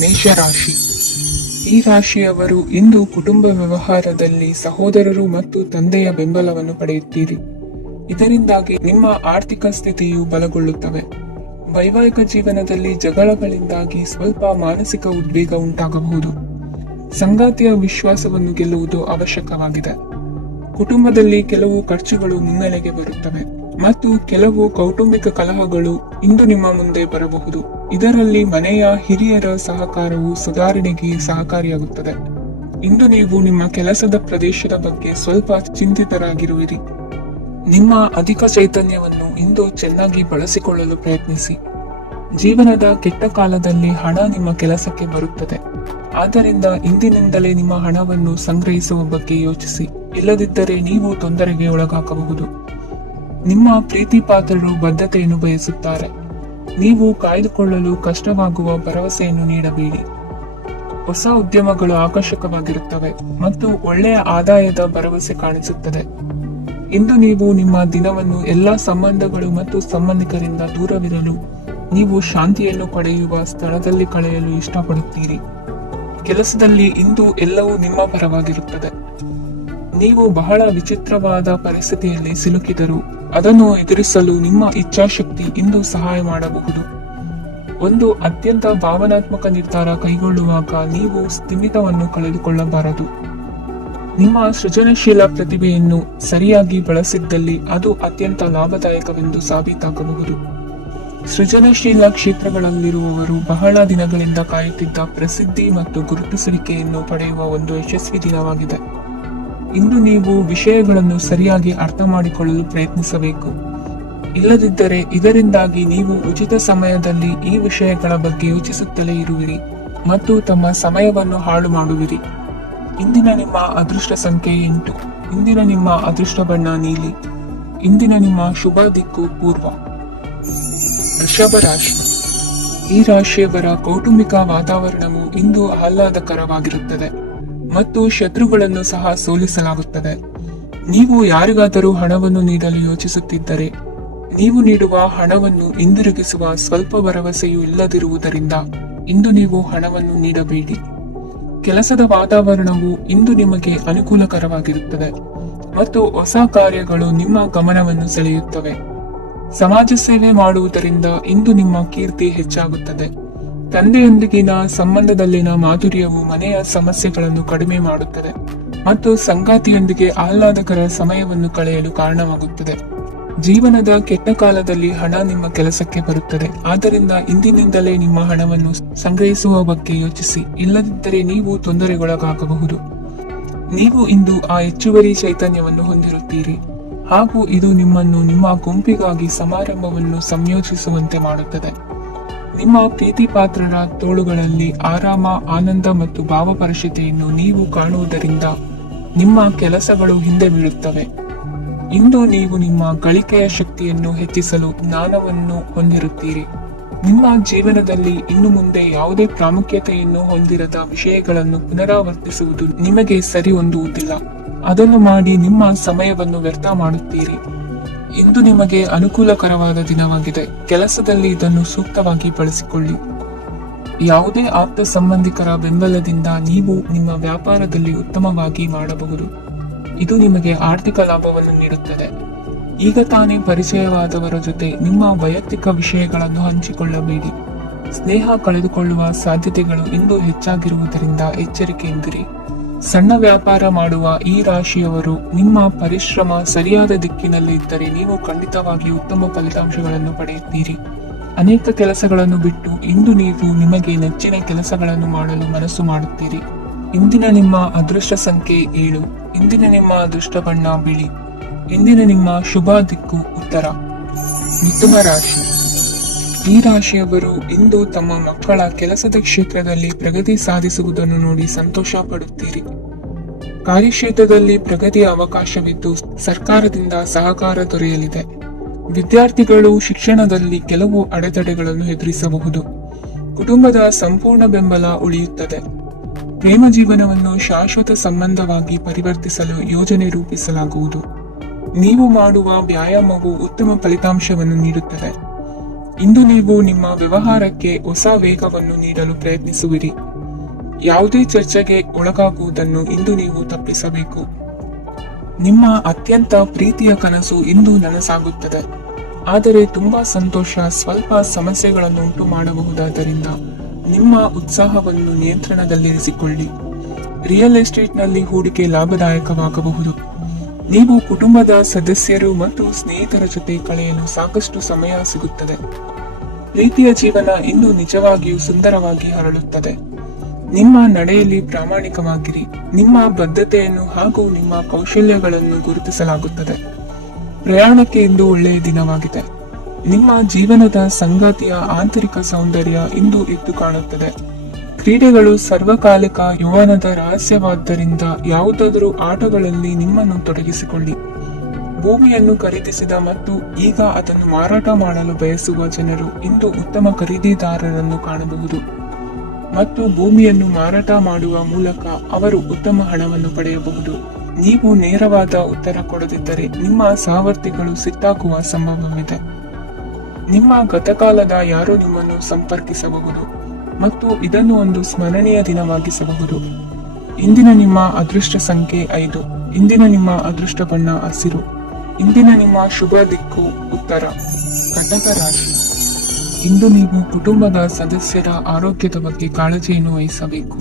ಮೇಷರಾಶಿ. ಈ ರಾಶಿಯವರು ಇಂದು ಕುಟುಂಬ ವ್ಯವಹಾರದಲ್ಲಿ ಸಹೋದರರು ಮತ್ತು ತಂದೆಯ ಬೆಂಬಲವನ್ನು ಪಡೆಯುತ್ತೀರಿ. ಇದರಿಂದಾಗಿ ನಿಮ್ಮ ಆರ್ಥಿಕ ಸ್ಥಿತಿಯು ಬಲಗೊಳ್ಳುತ್ತವೆ. ವೈವಾಹಿಕ ಜೀವನದಲ್ಲಿ ಜಗಳಗಳಿಂದಾಗಿ ಸ್ವಲ್ಪ ಮಾನಸಿಕ ಉದ್ವೇಗ ಉಂಟಾಗಬಹುದು. ಸಂಗಾತಿಯ ವಿಶ್ವಾಸವನ್ನು ಗೆಲ್ಲುವುದು ಅವಶ್ಯಕವಾಗಿದೆ. ಕುಟುಂಬದಲ್ಲಿ ಕೆಲವು ಖರ್ಚುಗಳು ಮುನ್ನೆಲೆಗೆ ಬರುತ್ತವೆ ಮತ್ತು ಕೆಲವು ಕೌಟುಂಬಿಕ ಕಲಹಗಳು ಇಂದು ನಿಮ್ಮ ಮುಂದೆ ಬರಬಹುದು. ಇದರಲ್ಲಿ ಮನೆಯ ಹಿರಿಯರ ಸಹಕಾರವು ಸುಧಾರಣೆಗೆ ಸಹಕಾರಿಯಾಗುತ್ತದೆ. ಇಂದು ನೀವು ನಿಮ್ಮ ಕೆಲಸದ ಪ್ರದೇಶದ ಬಗ್ಗೆ ಸ್ವಲ್ಪ ಚಿಂತಿತರಾಗಿರುವಿರಿ. ನಿಮ್ಮ ಅಧಿಕ ಚೈತನ್ಯವನ್ನು ಇಂದು ಚೆನ್ನಾಗಿ ಬಳಸಿಕೊಳ್ಳಲು ಪ್ರಯತ್ನಿಸಿ. ಜೀವನದ ಕೆಟ್ಟ ಕಾಲದಲ್ಲಿ ಹಣ ನಿಮ್ಮ ಕೆಲಸಕ್ಕೆ ಬರುತ್ತದೆ. ಆದ್ದರಿಂದ ಇಂದಿನಿಂದಲೇ ನಿಮ್ಮ ಹಣವನ್ನು ಸಂಗ್ರಹಿಸುವ ಬಗ್ಗೆ ಯೋಚಿಸಿ. ಇಲ್ಲದಿದ್ದರೆ ನೀವು ತೊಂದರೆಗೆ ಒಳಗಾಗಬಹುದು. ನಿಮ್ಮ ಪ್ರೀತಿ ಪಾತ್ರರು ಬದ್ಧತೆಯನ್ನು ಬಯಸುತ್ತಾರೆ. ನೀವು ಕಾಯ್ದುಕೊಳ್ಳಲು ಕಷ್ಟವಾಗುವ ಭರವಸೆಯನ್ನು ನೀಡಬೇಡಿ. ಹೊಸ ಉದ್ಯಮಗಳು ಆಕರ್ಷಕವಾಗಿರುತ್ತವೆ ಮತ್ತು ಒಳ್ಳೆಯ ಆದಾಯದ ಭರವಸೆ ಕಾಣಿಸುತ್ತದೆ. ಇಂದು ನೀವು ನಿಮ್ಮ ದಿನವನ್ನು ಎಲ್ಲಾ ಸಂಬಂಧಗಳು ಮತ್ತು ಸಂಬಂಧಿಕರಿಂದ ದೂರವಿರಲು ನೀವು ಶಾಂತಿಯನ್ನು ಪಡೆಯುವ ಸ್ಥಳದಲ್ಲಿ ಕಳೆಯಲು ಇಷ್ಟಪಡುತ್ತೀರಿ. ಕೆಲಸದಲ್ಲಿ ಇಂದು ಎಲ್ಲವೂ ನಿಮ್ಮ ಪರವಾಗಿರುತ್ತದೆ. ನೀವು ಬಹಳ ವಿಚಿತ್ರವಾದ ಪರಿಸ್ಥಿತಿಯಲ್ಲಿ ಸಿಲುಕಿದರೂ ಅದನ್ನು ಎದುರಿಸಲು ನಿಮ್ಮ ಇಚ್ಛಾಶಕ್ತಿ ಇಂದು ಸಹಾಯ ಮಾಡಬಹುದು. ಒಂದು ಅತ್ಯಂತ ಭಾವನಾತ್ಮಕ ನಿರ್ಧಾರ ಕೈಗೊಳ್ಳುವಾಗ ನೀವು ಸ್ಥಿಮಿತವನ್ನು ಕಳೆದುಕೊಳ್ಳಬಾರದು. ನಿಮ್ಮ ಸೃಜನಶೀಲ ಪ್ರತಿಭೆಯನ್ನು ಸರಿಯಾಗಿ ಬಳಸಿದ್ದಲ್ಲಿ ಅದು ಅತ್ಯಂತ ಲಾಭದಾಯಕವೆಂದು ಸಾಬೀತಾಗಬಹುದು. ಸೃಜನಶೀಲ ಕ್ಷೇತ್ರಗಳಲ್ಲಿರುವವರು ಬಹಳ ದಿನಗಳಿಂದ ಕಾಯುತ್ತಿದ್ದ ಪ್ರಸಿದ್ಧಿ ಮತ್ತು ಗುರುತಿಸುವಿಕೆಯನ್ನು ಪಡೆಯುವ ಒಂದು ಯಶಸ್ವಿ ದಿನವಾಗಿದೆ. ಇಂದು ನೀವು ವಿಷಯಗಳನ್ನು ಸರಿಯಾಗಿ ಅರ್ಥ ಮಾಡಿಕೊಳ್ಳಲು ಪ್ರಯತ್ನಿಸಬೇಕು. ಇಲ್ಲದಿದ್ದರೆ ಇದರಿಂದಾಗಿ ನೀವು ಉಚಿತ ಸಮಯದಲ್ಲಿ ಈ ವಿಷಯಗಳ ಬಗ್ಗೆ ಯೋಚಿಸುತ್ತಲೇ ಇರುವಿರಿ ಮತ್ತು ತಮ್ಮ ಸಮಯವನ್ನು ಹಾಳು ಮಾಡುವಿರಿ. ಇಂದಿನ ನಿಮ್ಮ ಅದೃಷ್ಟ ಸಂಖ್ಯೆ 8. ಇಂದಿನ ನಿಮ್ಮ ಅದೃಷ್ಟ ಬಣ್ಣ ನೀಲಿ. ಇಂದಿನ ನಿಮ್ಮ ಶುಭ ದಿಕ್ಕು ಪೂರ್ವ. ವೃಷಭ ರಾಶಿ. ಈ ರಾಶಿಯವರ ಕೌಟುಂಬಿಕ ವಾತಾವರಣವು ಇಂದು ಆಹ್ಲಾದಕರವಾಗಿರುತ್ತದೆ ಮತ್ತು ಶತ್ರುಗಳನ್ನು ಸಹ ಸೋಲಿಸಲಾಗುತ್ತದೆ. ನೀವು ಯಾರಿಗಾದರೂ ಹಣವನ್ನು ನೀಡಲು ಯೋಚಿಸುತ್ತಿದ್ದರೆ ನೀವು ನೀಡುವ ಹಣವನ್ನು ಹಿಂದಿರುಗಿಸುವ ಸ್ವಲ್ಪ ಭರವಸೆಯೂ ಇಲ್ಲದಿರುವುದರಿಂದ ಇಂದು ನೀವು ಹಣವನ್ನು ನೀಡಬೇಡಿ. ಕೆಲಸದ ವಾತಾವರಣವು ಇಂದು ನಿಮಗೆ ಅನುಕೂಲಕರವಾಗಿರುತ್ತದೆ ಮತ್ತು ಹೊಸ ಕಾರ್ಯಗಳು ನಿಮ್ಮ ಗಮನವನ್ನು ಸೆಳೆಯುತ್ತವೆ. ಸಮಾಜ ಸೇವೆ ಮಾಡುವುದರಿಂದ ಇಂದು ನಿಮ್ಮ ಕೀರ್ತಿ ಹೆಚ್ಚಾಗುತ್ತದೆ. ತಂದೆಯೊಂದಿಗಿನ ಸಂಬಂಧದಲ್ಲಿನ ಮಾಧುರ್ಯವು ಮನೆಯ ಸಮಸ್ಯೆಗಳನ್ನು ಕಡಿಮೆ ಮಾಡುತ್ತದೆ ಮತ್ತು ಸಂಗಾತಿಯೊಂದಿಗೆ ಆಹ್ಲಾದಕರ ಸಮಯವನ್ನು ಕಳೆಯಲು ಕಾರಣವಾಗುತ್ತದೆ. ಜೀವನದ ಕೆಟ್ಟ ಕಾಲದಲ್ಲಿ ಹಣ ನಿಮ್ಮ ಕೆಲಸಕ್ಕೆ ಬರುತ್ತದೆ. ಆದ್ದರಿಂದ ಇಂದಿನಿಂದಲೇ ನಿಮ್ಮ ಹಣವನ್ನು ಸಂಗ್ರಹಿಸುವ ಬಗ್ಗೆ ಯೋಚಿಸಿ. ಇಲ್ಲದಿದ್ದರೆ ನೀವು ತೊಂದರೆಗೊಳಗಾಗಬಹುದು. ನೀವು ಇಂದು ಆ ಹೆಚ್ಚುವರಿ ಚೈತನ್ಯವನ್ನು ಹೊಂದಿರುತ್ತೀರಿ ಹಾಗೂ ಇದು ನಿಮ್ಮನ್ನು ನಿಮ್ಮ ಗುಂಪಿಗಾಗಿ ಸಮಾರಂಭವನ್ನು ಸಂಯೋಜಿಸುವಂತೆ ಮಾಡುತ್ತದೆ. ನಿಮ್ಮ ಪ್ರೀತಿ ಪಾತ್ರರ ತೋಳುಗಳಲ್ಲಿ ಆರಾಮ, ಆನಂದ ಮತ್ತು ಭಾವಪರಶತೆಯನ್ನು ನೀವು ಕಾಣುವುದರಿಂದ ನಿಮ್ಮ ಕೆಲಸಗಳು ಹಿಂದೆ ಬೀಳುತ್ತವೆ. ಇಂದು ನೀವು ನಿಮ್ಮ ಗಳಿಕೆಯ ಶಕ್ತಿಯನ್ನು ಹೆಚ್ಚಿಸಲು ಜ್ಞಾನವನ್ನು ಹೊಂದಿರುತ್ತೀರಿ. ನಿಮ್ಮ ಜೀವನದಲ್ಲಿ ಇನ್ನು ಮುಂದೆ ಯಾವುದೇ ಪ್ರಾಮುಖ್ಯತೆಯನ್ನು ಹೊಂದಿರದ ವಿಷಯಗಳನ್ನು ಪುನರಾವರ್ತಿಸುವುದು ನಿಮಗೆ ಸರಿ ಹೊಂದುವುದಿಲ್ಲ. ಅದನ್ನು ಮಾಡಿ ನಿಮ್ಮ ಸಮಯವನ್ನು ವ್ಯರ್ಥ ಮಾಡುತ್ತೀರಿ. ಇಂದು ನಿಮಗೆ ಅನುಕೂಲಕರವಾದ ದಿನವಾಗಿದೆ. ಕೆಲಸದಲ್ಲಿ ಇದನ್ನು ಸೂಕ್ತವಾಗಿ ಬಳಸಿಕೊಳ್ಳಿ. ಯಾವುದೇ ಆಪ್ತ ಸಂಬಂಧಿಕರ ಬೆಂಬಲದಿಂದ ನೀವು ನಿಮ್ಮ ವ್ಯಾಪಾರದಲ್ಲಿ ಉತ್ತಮವಾಗಿ ಮಾಡಬಹುದು. ಇದು ನಿಮಗೆ ಆರ್ಥಿಕ ಲಾಭವನ್ನು ನೀಡುತ್ತದೆ. ಈಗ ತಾನೇ ಪರಿಚಯವಾದವರ ಜೊತೆ ನಿಮ್ಮ ವೈಯಕ್ತಿಕ ವಿಷಯಗಳನ್ನು ಹಂಚಿಕೊಳ್ಳಬೇಡಿ. ಸ್ನೇಹ ಕಳೆದುಕೊಳ್ಳುವ ಸಾಧ್ಯತೆಗಳು ಇಂದು ಹೆಚ್ಚಾಗಿರುವುದರಿಂದ ಎಚ್ಚರಿಕೆಯಿಂದಿರಿ. ಸಣ್ಣ ವ್ಯಾಪಾರ ಮಾಡುವ ಈ ರಾಶಿಯವರು ನಿಮ್ಮ ಪರಿಶ್ರಮ ಸರಿಯಾದ ದಿಕ್ಕಿನಲ್ಲಿ ಇದ್ದರೆ ನೀವು ಖಂಡಿತವಾಗಿ ಉತ್ತಮ ಫಲಿತಾಂಶಗಳನ್ನು ಪಡೆಯುತ್ತೀರಿ. ಅನೇಕ ಕೆಲಸಗಳನ್ನು ಬಿಟ್ಟು ಇಂದು ನೀವು ನಿಮಗೆ ನೆಚ್ಚಿನ ಕೆಲಸಗಳನ್ನು ಮಾಡಲು ಮನಸ್ಸು ಮಾಡುತ್ತೀರಿ. ಇಂದಿನ ನಿಮ್ಮ ಅದೃಷ್ಟ ಸಂಖ್ಯೆ 7. ಇಂದಿನ ನಿಮ್ಮ ಅದೃಷ್ಟ ಬಣ್ಣ ಬಿಳಿ. ಇಂದಿನ ನಿಮ್ಮ ಶುಭ ದಿಕ್ಕು ಉತ್ತರ. ಮಿಥುನ ರಾಶಿ. ಈ ರಾಶಿಯವರು ಇಂದು ತಮ್ಮ ಮಕ್ಕಳ ಕೆಲಸದ ಕ್ಷೇತ್ರದಲ್ಲಿ ಪ್ರಗತಿ ಸಾಧಿಸುವುದನ್ನು ನೋಡಿ ಸಂತೋಷ ಪಡುತ್ತೀರಿ. ಕಾರ್ಯಕ್ಷೇತ್ರದಲ್ಲಿ ಪ್ರಗತಿಯ ಅವಕಾಶವಿದ್ದು ಸರ್ಕಾರದಿಂದ ಸಹಕಾರ ದೊರೆಯಲಿದೆ. ವಿದ್ಯಾರ್ಥಿಗಳು ಶಿಕ್ಷಣದಲ್ಲಿ ಕೆಲವು ಅಡೆತಡೆಗಳನ್ನು ಎದುರಿಸಬಹುದು. ಕುಟುಂಬದ ಸಂಪೂರ್ಣ ಬೆಂಬಲ ಉಳಿಯುತ್ತದೆ. ಪ್ರೇಮ ಜೀವನವನ್ನು ಶಾಶ್ವತ ಸಂಬಂಧವಾಗಿ ಪರಿವರ್ತಿಸಲು ಯೋಜನೆ ರೂಪಿಸಲಾಗುವುದು. ನೀವು ಮಾಡುವ ವ್ಯಾಯಾಮವು ಉತ್ತಮ ಫಲಿತಾಂಶವನ್ನು ನೀಡುತ್ತದೆ. ಇಂದು ನೀವು ನಿಮ್ಮ ವ್ಯವಹಾರಕ್ಕೆ ಹೊಸ ವೇಗವನ್ನು ನೀಡಲು ಪ್ರಯತ್ನಿಸುವಿರಿ. ಯಾವುದೇ ಚರ್ಚೆಗೆ ಒಳಗಾಗುವುದನ್ನು ಇಂದು ನೀವು ತಪ್ಪಿಸಬೇಕು. ನಿಮ್ಮ ಅತ್ಯಂತ ಪ್ರೀತಿಯ ಕನಸು ಇಂದು ನನಸಾಗುತ್ತದೆ. ಆದರೆ ತುಂಬಾ ಸಂತೋಷ ಸ್ವಲ್ಪ ಸಮಸ್ಯೆಗಳನ್ನು ಉಂಟು ಮಾಡಬಹುದಾದ್ದರಿಂದ ನಿಮ್ಮ ಉತ್ಸಾಹವನ್ನು ನಿಯಂತ್ರಣದಲ್ಲಿರಿಸಿಕೊಳ್ಳಿ. ರಿಯಲ್ ಎಸ್ಟೇಟ್ನಲ್ಲಿ ಹೂಡಿಕೆ ಲಾಭದಾಯಕವಾಗಬಹುದು. ನೀವು ಕುಟುಂಬದ ಸದಸ್ಯರು ಮತ್ತು ಸ್ನೇಹಿತರ ಜೊತೆ ಕಳೆಯಲು ಸಾಕಷ್ಟು ಸಮಯ ಸಿಗುತ್ತದೆ. ಪ್ರೀತಿಯ ಜೀವನ ಇಂದು ನಿಜವಾಗಿಯೂ ಸುಂದರವಾಗಿ ಹರಳುತ್ತದೆ. ನಿಮ್ಮ ನಡೆಯಲ್ಲಿ ಪ್ರಾಮಾಣಿಕವಾಗಿರಿ. ನಿಮ್ಮ ಬದ್ಧತೆಯನ್ನು ಹಾಗೂ ನಿಮ್ಮ ಕೌಶಲ್ಯಗಳನ್ನು ಗುರುತಿಸಲಾಗುತ್ತದೆ. ಪ್ರಯಾಣಕ್ಕೆ ಇಂದು ಒಳ್ಳೆಯ ದಿನವಾಗಿದೆ. ನಿಮ್ಮ ಜೀವನದ ಸಂಗಾತಿಯ ಆಂತರಿಕ ಸೌಂದರ್ಯ ಇಂದು ಎದ್ದು ಕಾಣುತ್ತದೆ. ಕ್ರೀಡೆಗಳು ಸರ್ವಕಾಲಿಕ ಯೌವನದ ರಹಸ್ಯವಾದ್ದರಿಂದ ಯಾವುದಾದರೂ ಆಟಗಳಲ್ಲಿ ನಿಮ್ಮನ್ನು ತೊಡಗಿಸಿಕೊಳ್ಳಿ. ಭೂಮಿಯನ್ನು ಖರೀದಿಸಿದ ಮತ್ತು ಈಗ ಅದನ್ನು ಮಾರಾಟ ಮಾಡಲು ಬಯಸುವ ಜನರು ಇಂದು ಉತ್ತಮ ಖರೀದಿದಾರರನ್ನು ಕಾಣಬಹುದು ಮತ್ತು ಭೂಮಿಯನ್ನು ಮಾರಾಟ ಮಾಡುವ ಮೂಲಕ ಅವರು ಉತ್ತಮ ಹಣವನ್ನು ಪಡೆಯಬಹುದು. ನೀವು ನೇರವಾದ ಉತ್ತರ ಕೊಡದಿದ್ದರೆ ನಿಮ್ಮ ಸಹವರ್ತಿಗಳು ಸಿಟ್ಟಾಗುವ ಸಂಭವವಿದೆ. ನಿಮ್ಮ ಗತಕಾಲದ ಯಾರೋ ನಿಮ್ಮನ್ನು ಸಂಪರ್ಕಿಸಬಹುದು ಮತ್ತು ಇದನ್ನು ಒಂದು ಸ್ಮರಣೀಯ ದಿನವಾಗಿಸಬಹುದು. ಇಂದಿನ ನಿಮ್ಮ ಅದೃಷ್ಟ ಸಂಖ್ಯೆ 5. ಇಂದಿನ ನಿಮ್ಮ ಅದೃಷ್ಟ ಬಣ್ಣ ಹಸಿರು. ಇಂದಿನ ನಿಮ್ಮ ಶುಭ ದಿಕ್ಕು ಉತ್ತರ. ಕಟಕ ರಾಶಿ. ಇಂದು ನೀವು ಕುಟುಂಬದ ಸದಸ್ಯರ ಆರೋಗ್ಯದ ಬಗ್ಗೆ ಕಾಳಜಿಯನ್ನು ವಹಿಸಬೇಕು.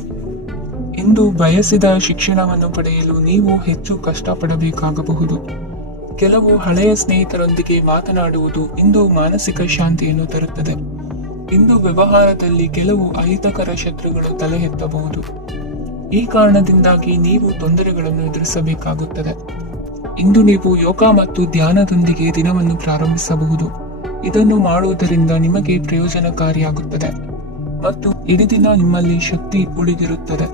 ಇಂದು ಬಯಸಿದ ಶಿಕ್ಷಣವನ್ನು ಪಡೆಯಲು ನೀವು ಹೆಚ್ಚು ಕಷ್ಟಪಡಬೇಕಾಗಬಹುದು. ಕೆಲವು ಹಳೆಯ ಸ್ನೇಹಿತರೊಂದಿಗೆ ಮಾತನಾಡುವುದು ಇಂದು ಮಾನಸಿಕ ಶಾಂತಿಯನ್ನು ತರುತ್ತದೆ. ಇಂದು ವ್ಯವಹಾರದಲ್ಲಿ ಕೆಲವು ಅಹಿತಕರ ಶತ್ರುಗಳು ತಲೆ ಎತ್ತಬಹುದು. ಈ ಕಾರಣದಿಂದಾಗಿ ನೀವು ತೊಂದರೆಗಳನ್ನು ಎದುರಿಸಬೇಕಾಗುತ್ತದೆ. ಇಂದು ನೀವು ಯೋಗ ಮತ್ತು ಧ್ಯಾನದೊಂದಿಗೆ ದಿನವನ್ನು ಪ್ರಾರಂಭಿಸಬಹುದು. ಇದನ್ನು ಮಾಡುವುದರಿಂದ ನಿಮಗೆ ಪ್ರಯೋಜನಕಾರಿಯಾಗುತ್ತದೆ ಮತ್ತು ಇಡೀ ದಿನ ನಿಮ್ಮಲ್ಲಿ ಶಕ್ತಿ ಉಳಿದಿರುತ್ತದೆ.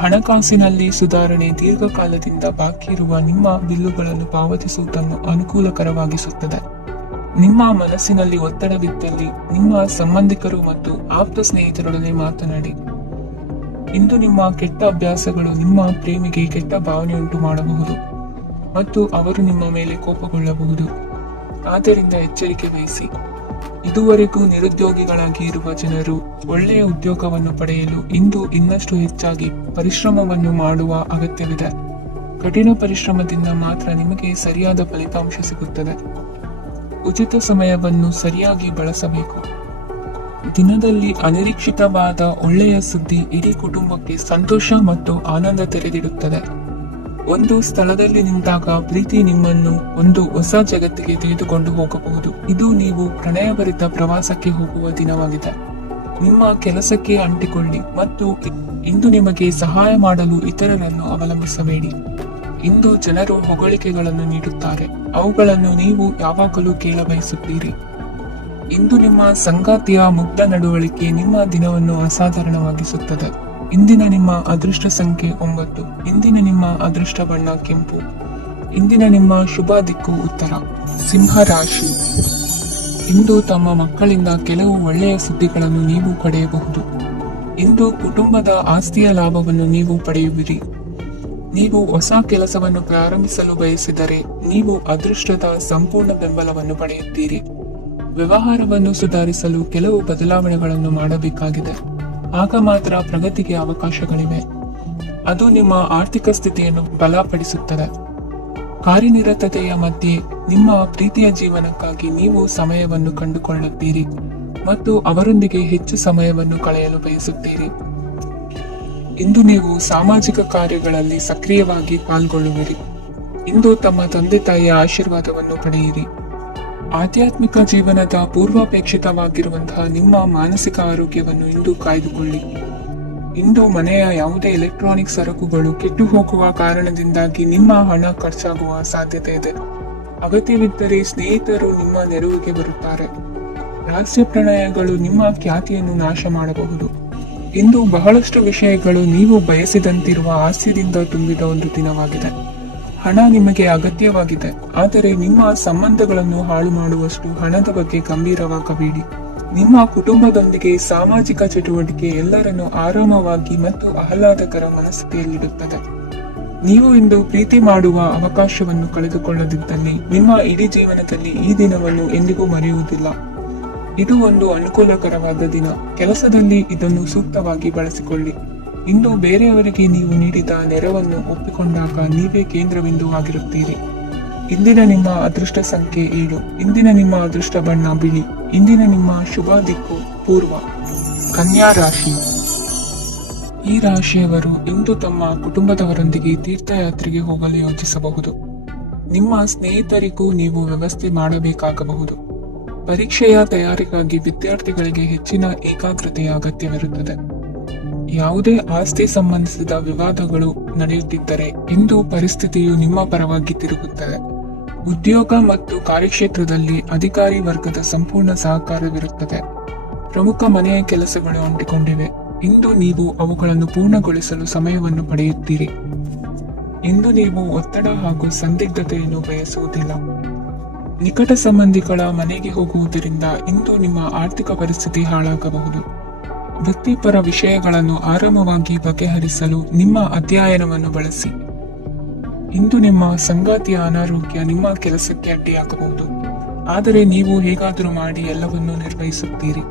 ಹಣಕಾಸಿನಲ್ಲಿ ಸುಧಾರಣೆ ದೀರ್ಘಕಾಲದಿಂದ ಬಾಕಿ ಇರುವ ನಿಮ್ಮ ಬಿಲ್ಲುಗಳನ್ನು ಪಾವತಿಸುವುದನ್ನು ಅನುಕೂಲಕರವಾಗಿಸುತ್ತದೆ. ನಿಮ್ಮ ಮನಸ್ಸಿನಲ್ಲಿ ಒತ್ತಡವಿದ್ದಲ್ಲಿ ನಿಮ್ಮ ಸಂಬಂಧಿಕರು ಮತ್ತು ಆಪ್ತ ಸ್ನೇಹಿತರೊಡನೆ ಮಾತನಾಡಿ. ಇಂದು ನಿಮ್ಮ ಕೆಟ್ಟ ಅಭ್ಯಾಸಗಳು ನಿಮ್ಮ ಪ್ರೇಮಿಗೆ ಕೆಟ್ಟ ಭಾವನೆಯುಂಟು ಮಾಡಬಹುದು ಮತ್ತು ಅವರು ನಿಮ್ಮ ಮೇಲೆ ಕೋಪಗೊಳ್ಳಬಹುದು. ಆದ್ದರಿಂದ ಎಚ್ಚರಿಕೆ ವಹಿಸಿ. ಇದುವರೆಗೂ ನಿರುದ್ಯೋಗಿಗಳಾಗಿ ಇರುವ ಜನರು ಒಳ್ಳೆಯ ಉದ್ಯೋಗವನ್ನು ಪಡೆಯಲು ಇಂದು ಇನ್ನಷ್ಟು ಹೆಚ್ಚಾಗಿ ಪರಿಶ್ರಮವನ್ನು ಮಾಡುವ ಅಗತ್ಯವಿದೆ. ಕಠಿಣ ಪರಿಶ್ರಮದಿಂದ ಮಾತ್ರ ನಿಮಗೆ ಸರಿಯಾದ ಫಲಿತಾಂಶ ಸಿಗುತ್ತದೆ. ಉಚಿತ ಸಮಯವನ್ನು ಸರಿಯಾಗಿ ಬಳಸಬೇಕು. ದಿನದಲ್ಲಿ ಅನಿರೀಕ್ಷಿತವಾದ ಒಳ್ಳೆಯ ಸುದ್ದಿ ಇಡೀ ಕುಟುಂಬಕ್ಕೆ ಸಂತೋಷ ಮತ್ತು ಆನಂದ ತೆರೆದಿಡುತ್ತದೆ. ಒಂದು ಸ್ಥಳದಲ್ಲಿ ನಿಂತಾಗ ಪ್ರೀತಿ ನಿಮ್ಮನ್ನು ಒಂದು ಹೊಸ ಜಗತ್ತಿಗೆ ತೆಗೆದುಕೊಂಡು ಹೋಗಬಹುದು. ಇದು ನೀವು ಪ್ರಣಯಭರಿತ ಪ್ರವಾಸಕ್ಕೆ ಹೋಗುವ ದಿನವಾಗಿದೆ. ನಿಮ್ಮ ಕೆಲಸಕ್ಕೆ ಅಂಟಿಕೊಳ್ಳಿ ಮತ್ತು ಇಂದು ನಿಮಗೆ ಸಹಾಯ ಮಾಡಲು ಇತರರನ್ನು ಅವಲಂಬಿಸಬೇಡಿ. ಇಂದು ಜನರು ಹೊಗಳಿಕೆಗಳನ್ನು ನೀಡುತ್ತಾರೆ. ಅವುಗಳನ್ನು ನೀವು ಯಾವಾಗಲೂ ಕೇಳಬಯಸುತ್ತೀರಿ. ಇಂದು ನಿಮ್ಮ ಸಂಗಾತಿಯ ಮುಗ್ಧ ನಡವಳಿಕೆ ನಿಮ್ಮ ದಿನವನ್ನು ಅಸಾಧಾರಣವಾಗಿಸುತ್ತದೆ. ಇಂದಿನ ನಿಮ್ಮ ಅದೃಷ್ಟ ಸಂಖ್ಯೆ 9. ಇಂದಿನ ನಿಮ್ಮ ಅದೃಷ್ಟ ಬಣ್ಣ ಕೆಂಪು. ಇಂದಿನ ನಿಮ್ಮ ಶುಭ ದಿಕ್ಕು ಉತ್ತರ. ಸಿಂಹ ರಾಶಿ. ಇಂದು ತಮ್ಮ ಮಕ್ಕಳಿಂದ ಕೆಲವು ಒಳ್ಳೆಯ ಸುದ್ದಿಗಳನ್ನು ನೀವು ಪಡೆಯಬಹುದು. ಇಂದು ಕುಟುಂಬದ ಆಸ್ತಿಯ ಲಾಭವನ್ನು ನೀವು ಪಡೆಯುವಿರಿ. ನೀವು ಹೊಸ ಕೆಲಸವನ್ನು ಪ್ರಾರಂಭಿಸಲು ಬಯಸಿದರೆ ನೀವು ಅದೃಷ್ಟದ ಸಂಪೂರ್ಣ ಬೆಂಬಲವನ್ನು ಪಡೆಯುತ್ತೀರಿ. ವ್ಯವಹಾರವನ್ನು ಸುಧಾರಿಸಲು ಕೆಲವು ಬದಲಾವಣೆಗಳನ್ನು ಮಾಡಬೇಕಾಗಿದೆ. ಆಗ ಮಾತ್ರ ಪ್ರಗತಿಗೆ ಅವಕಾಶಗಳಿವೆ. ಅದು ನಿಮ್ಮ ಆರ್ಥಿಕ ಸ್ಥಿತಿಯನ್ನು ಬಲಪಡಿಸುತ್ತದೆ. ಕಾರ್ಯನಿರತತೆಯ ಮಧ್ಯೆ ನಿಮ್ಮ ಪ್ರೀತಿಯ ಜೀವನಕ್ಕಾಗಿ ನೀವು ಸಮಯವನ್ನು ಕಂಡುಕೊಳ್ಳುತ್ತೀರಿ ಮತ್ತು ಅವರೊಂದಿಗೆ ಹೆಚ್ಚು ಸಮಯವನ್ನು ಕಳೆಯಲು ಬಯಸುತ್ತೀರಿ. ಇಂದು ನೀವು ಸಾಮಾಜಿಕ ಕಾರ್ಯಗಳಲ್ಲಿ ಸಕ್ರಿಯವಾಗಿ ಪಾಲ್ಗೊಳ್ಳುವಿರಿ. ಇಂದು ತಮ್ಮ ತಂದೆ ತಾಯಿಯ ಆಶೀರ್ವಾದವನ್ನು ಪಡೆಯಿರಿ. ಆಧ್ಯಾತ್ಮಿಕ ಜೀವನದ ಪೂರ್ವಾಪೇಕ್ಷಿತವಾಗಿರುವಂತಹ ನಿಮ್ಮ ಮಾನಸಿಕ ಆರೋಗ್ಯವನ್ನು ಇಂದು ಕಾಯ್ದುಕೊಳ್ಳಿ. ಇಂದು ಮನೆಯ ಯಾವುದೇ ಎಲೆಕ್ಟ್ರಾನಿಕ್ ಸರಕುಗಳು ಕೆಟ್ಟು ಹೋಗುವ ಕಾರಣದಿಂದಾಗಿ ನಿಮ್ಮ ಹಣ ಖರ್ಚಾಗುವ ಸಾಧ್ಯತೆ ಇದೆ. ಅಗತ್ಯವಿದ್ದರೆ ಸ್ನೇಹಿತರು ನಿಮ್ಮ ನೆರವಿಗೆ ಬರುತ್ತಾರೆ. ರಹಸ್ಯ ಪ್ರಣಯಗಳು ನಿಮ್ಮ ಖ್ಯಾತಿಯನ್ನು ನಾಶ ಮಾಡಬಹುದು. ಇಂದು ಬಹಳಷ್ಟು ವಿಷಯಗಳು ನೀವು ಬಯಸಿದಂತಿರುವ ಹಾಸ್ಯದಿಂದ ತುಂಬಿದ ಒಂದು ದಿನವಾಗಿದೆ. ಹಣ ನಿಮಗೆ ಅಗತ್ಯವಾಗಿದೆ, ಆದರೆ ನಿಮ್ಮ ಸಂಬಂಧಗಳನ್ನು ಹಾಳು ಮಾಡುವಷ್ಟು ಹಣದ ಬಗ್ಗೆ ಗಂಭೀರವಾಗಬೇಡಿ. ನಿಮ್ಮ ಕುಟುಂಬದೊಂದಿಗೆ ಸಾಮಾಜಿಕ ಚಟುವಟಿಕೆ ಎಲ್ಲರನ್ನು ಆರಾಮವಾಗಿ ಮತ್ತು ಆಹ್ಲಾದಕರ ಮನಸ್ಥಿತಿಯಲ್ಲಿಡುತ್ತದೆ. ನೀವು ಇಂದು ಪ್ರೀತಿ ಮಾಡುವ ಅವಕಾಶವನ್ನು ಕಳೆದುಕೊಳ್ಳದಿದ್ದಲ್ಲಿ ನಿಮ್ಮ ಇಡೀ ಜೀವನದಲ್ಲಿ ಈ ದಿನವನ್ನು ಎಂದಿಗೂ ಮರೆಯುವುದಿಲ್ಲ. ಇದು ಒಂದು ಅನುಕೂಲಕರವಾದ ದಿನ. ಕೆಲಸದಲ್ಲಿ ಇದನ್ನು ಸೂಕ್ತವಾಗಿ ಬಳಸಿಕೊಳ್ಳಿ. ಇಂದು ಬೇರೆಯವರಿಗೆ ನೀವು ನೀಡಿದ ನೆರವನ್ನು ಒಪ್ಪಿಕೊಂಡಾಗ ನೀವೇ ಕೇಂದ್ರಬಿಂದುವಾಗಿರುತ್ತೀರಿ. ಇಂದಿನ ನಿಮ್ಮ ಅದೃಷ್ಟ ಸಂಖ್ಯೆ 7. ಇಂದಿನ ನಿಮ್ಮ ಅದೃಷ್ಟ ಬಣ್ಣ ಬಿಳಿ. ಇಂದಿನ ನಿಮ್ಮ ಶುಭ ದಿಕ್ಕು ಪೂರ್ವ. ಕನ್ಯಾ ರಾಶಿ. ಈ ರಾಶಿಯವರು ಇಂದು ತಮ್ಮ ಕುಟುಂಬದವರೊಂದಿಗೆ ತೀರ್ಥಯಾತ್ರೆಗೆ ಹೋಗಲು ಯೋಚಿಸಬಹುದು. ನಿಮ್ಮ ಸ್ನೇಹಿತರಿಗೂ ನೀವು ವ್ಯವಸ್ಥೆ ಮಾಡಬೇಕಾಗಬಹುದು. ಪರೀಕ್ಷೆಯ ತಯಾರಿಗಾಗಿ ವಿದ್ಯಾರ್ಥಿಗಳಿಗೆ ಹೆಚ್ಚಿನ ಏಕಾಗ್ರತೆಯ ಅಗತ್ಯವಿರುತ್ತದೆ. ಯಾವುದೇ ಆಸ್ತಿ ಸಂಬಂಧಿಸಿದ ವಿವಾದಗಳು ನಡೆಯುತ್ತಿದ್ದರೆ ಇಂದು ಪರಿಸ್ಥಿತಿಯು ನಿಮ್ಮ ಪರವಾಗಿ ತಿರುಗುತ್ತದೆ. ಉದ್ಯೋಗ ಮತ್ತು ಕಾರ್ಯಕ್ಷೇತ್ರದಲ್ಲಿ ಅಧಿಕಾರಿ ವರ್ಗದ ಸಂಪೂರ್ಣ ಸಹಕಾರವಿರುತ್ತದೆ. ಪ್ರಮುಖ ಮನೆಯ ಕೆಲಸಗಳು ಅಂಟಿಕೊಂಡಿವೆ. ಇಂದು ನೀವು ಅವುಗಳನ್ನು ಪೂರ್ಣಗೊಳಿಸಲು ಸಮಯವನ್ನು ಪಡೆಯುತ್ತೀರಿ. ಇಂದು ನೀವು ಒತ್ತಡ ಹಾಗೂ ಸಂದಿಗ್ಧತೆಯನ್ನು ಬಯಸುವುದಿಲ್ಲ. ನಿಕಟ ಸಂಬಂಧಿಗಳ ಮನೆಗೆ ಹೋಗುವುದರಿಂದ ಇಂದು ನಿಮ್ಮ ಆರ್ಥಿಕ ಪರಿಸ್ಥಿತಿ ಹಾಳಾಗಬಹುದು. ವೃತ್ತಿಪರ ವಿಷಯಗಳನ್ನು ಆರಾಮವಾಗಿ ಬಗೆಹರಿಸಲು ನಿಮ್ಮ ಅಧ್ಯಯನವನ್ನು ಬಳಸಿ. ಇಂದು ನಿಮ್ಮ ಸಂಗಾತಿಯ ಅನಾರೋಗ್ಯ ನಿಮ್ಮ ಕೆಲಸಕ್ಕೆ ಅಡ್ಡಿಯಾಗಬಹುದು, ಆದರೆ ನೀವು ಹೇಗಾದರೂ ಮಾಡಿ ಎಲ್ಲವನ್ನೂ ನಿರ್ವಹಿಸುತ್ತೀರಿ.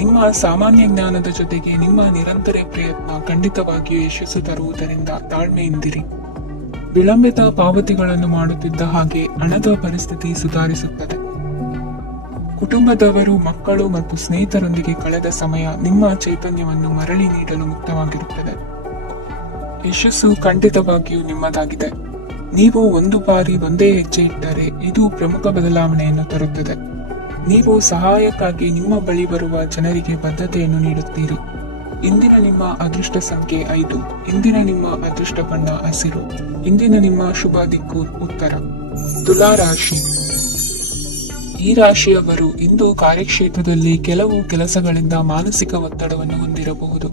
ನಿಮ್ಮ ಸಾಮಾನ್ಯ ಜ್ಞಾನದ ಜೊತೆಗೆ ನಿಮ್ಮ ನಿರಂತರ ಪ್ರಯತ್ನ ಖಂಡಿತವಾಗಿಯೂ ಯಶಸ್ಸು ತರುವುದರಿಂದ ತಾಳ್ಮೆಯಿಂದಿರಿ. ವಿಳಂಬಿತ ಪಾವತಿಗಳನ್ನು ಮಾಡುತ್ತಿದ್ದ ಹಾಗೆ ಹಣದ ಪರಿಸ್ಥಿತಿ ಸುಧಾರಿಸುತ್ತದೆ. ಕುಟುಂಬದವರು, ಮಕ್ಕಳು ಮತ್ತು ಸ್ನೇಹಿತರೊಂದಿಗೆ ಕಳೆದ ಸಮಯ ನಿಮ್ಮ ಚೈತನ್ಯವನ್ನು ಮರಳಿ ನೀಡಲು ಮುಕ್ತವಾಗಿರುತ್ತದೆ. ಯಶಸ್ಸು ಖಂಡಿತವಾಗಿಯೂ ನಿಮ್ಮದಾಗಿದೆ. ನೀವು ಒಂದು ಬಾರಿ ಒಂದೇ ಹೆಜ್ಜೆ ಇಟ್ಟರೆ ಇದು ಪ್ರಮುಖ ಬದಲಾವಣೆಯನ್ನು ತರುತ್ತದೆ. ನೀವು ಸಹಾಯಕ್ಕಾಗಿ ನಿಮ್ಮ ಬಳಿ ಬರುವ ಜನರಿಗೆ ಬದ್ಧತೆಯನ್ನು ನೀಡುತ್ತೀರಿ. ಇಂದಿನ ನಿಮ್ಮ ಅದೃಷ್ಟ ಸಂಖ್ಯೆ 5. ಇಂದಿನ ನಿಮ್ಮ ಅದೃಷ್ಟ ಬಣ್ಣ ಹಸಿರು. ಇಂದಿನ ನಿಮ್ಮ ಶುಭ ದಿಕ್ಕು ಉತ್ತರ. ತುಲಾ ರಾಶಿ. ಈ ರಾಶಿಯವರು ಇಂದು ಕಾರ್ಯಕ್ಷೇತ್ರದಲ್ಲಿ ಕೆಲವು ಕೆಲಸಗಳಿಂದ ಮಾನಸಿಕ ಒತ್ತಡವನ್ನು ಹೊಂದಿರಬಹುದು.